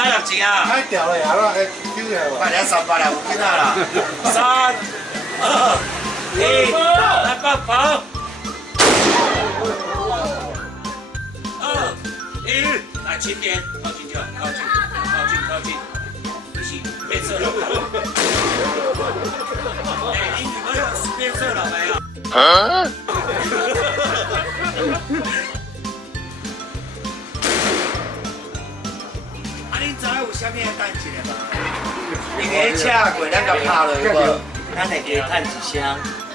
才6钱啊！太屌了呀！那丢呀！快点300了，有囡仔啦！3、2、1，来放跑！2、1，来轻点，靠近就好，靠近，不行，变色了。哎，你女朋友变色了没有？恁知有啥物等一下吗？因为车过咱甲拍落去无，咱会加叹一声，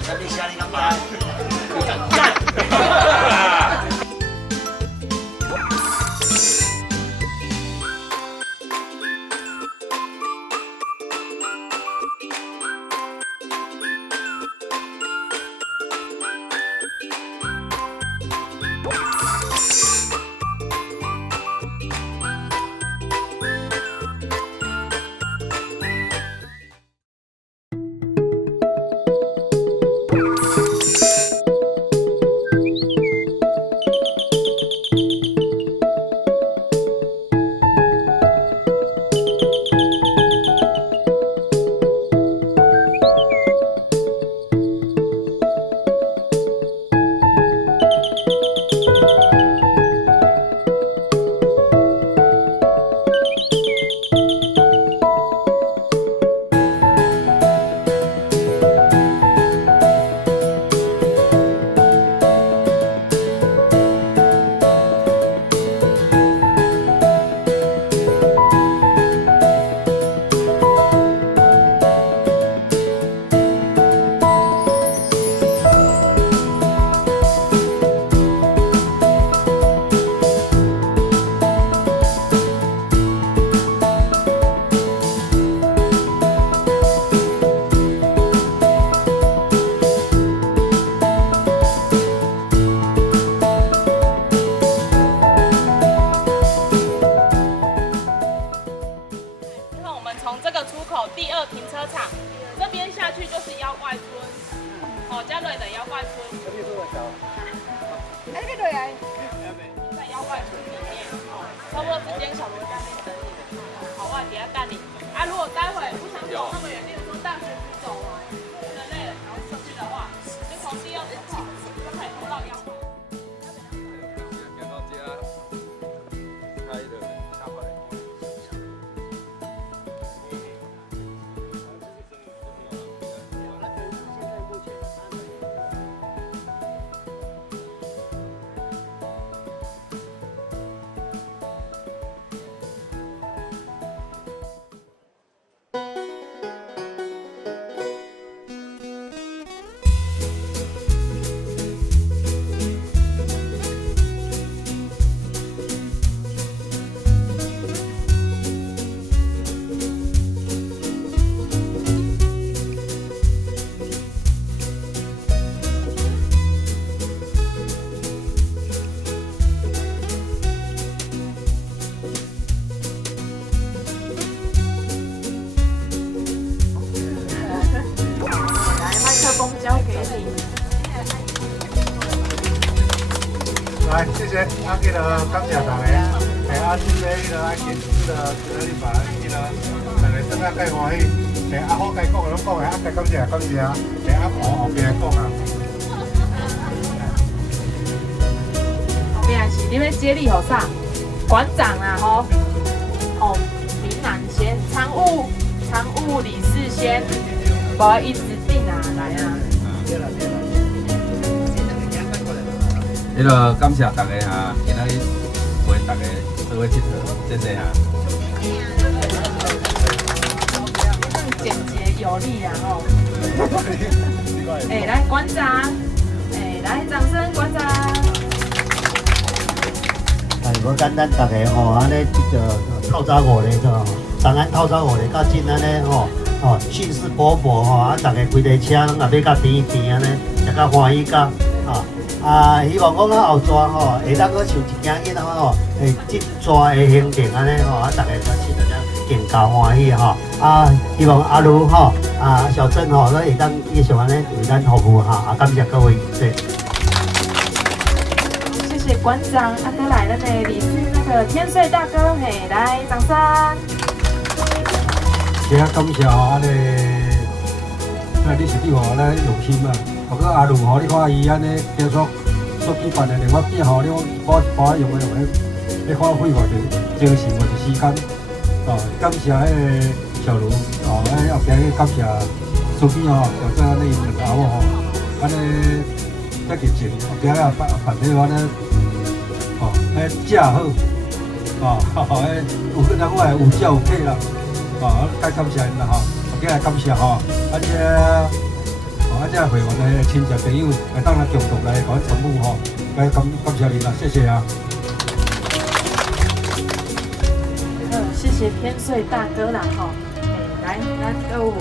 啥物声你敢拍？干！从这个出口第2停车场这边下去就是妖怪村，哦，嘉瑞的妖怪村。这边是我小。哎，这个来。在妖怪村里面，哦，差不多这间小楼在那边等你，好，我底下带你。啊，如果待会不想走那么远，例如说大学区走完，觉得累了，然后出去的话，就从第2出口就可以通到妖怪。来，谢谢，记得感谢大家。这个爱建筑的，你把大家生活介欢喜。好该讲的拢讲该感谢。后边讲啊。后边是你要接力好啥？馆长啊，明南先，常务理事先，不要一直定啊，来啊。迄个感谢大家哈，今仔日陪大家做伙佚佗，谢谢哈。简洁有力啊吼。来馆长，来掌声，馆长。无简单，大家安尼这个透早5日个，长安透早5日到今安尼兴致勃勃大家规台车拢也要到甜安尼，食到欢喜甲希望讲后续会当去像一件囡仔会进抓的行程安尼大家都吃得更加欢喜希望阿如小郑咱会当继续安尼为咱服务感谢各位，对。谢谢馆长，再来咱的理事那个个天穗大哥，嘿，来掌声。谢感谢吼，安尼，你是对我咱用心啊。不过阿鲁吼，你看伊安尼连续所举办的连我变吼，你我用你花费偌济精神或者时间，哦，感谢迄个小卢，哦，后边去感谢苏比吼，或者安尼两个阿某吼，安尼遮热情，后边啊办理安尼，哦，迄食好，哦，迄有人话有教有客啦。哦，该感谢因啦吼，后边来感谢吼，这会员的亲戚朋友来当来共同来搞参与吼，该感谢你啦，谢谢啊。谢谢天穗大哥啦吼，来，咱都有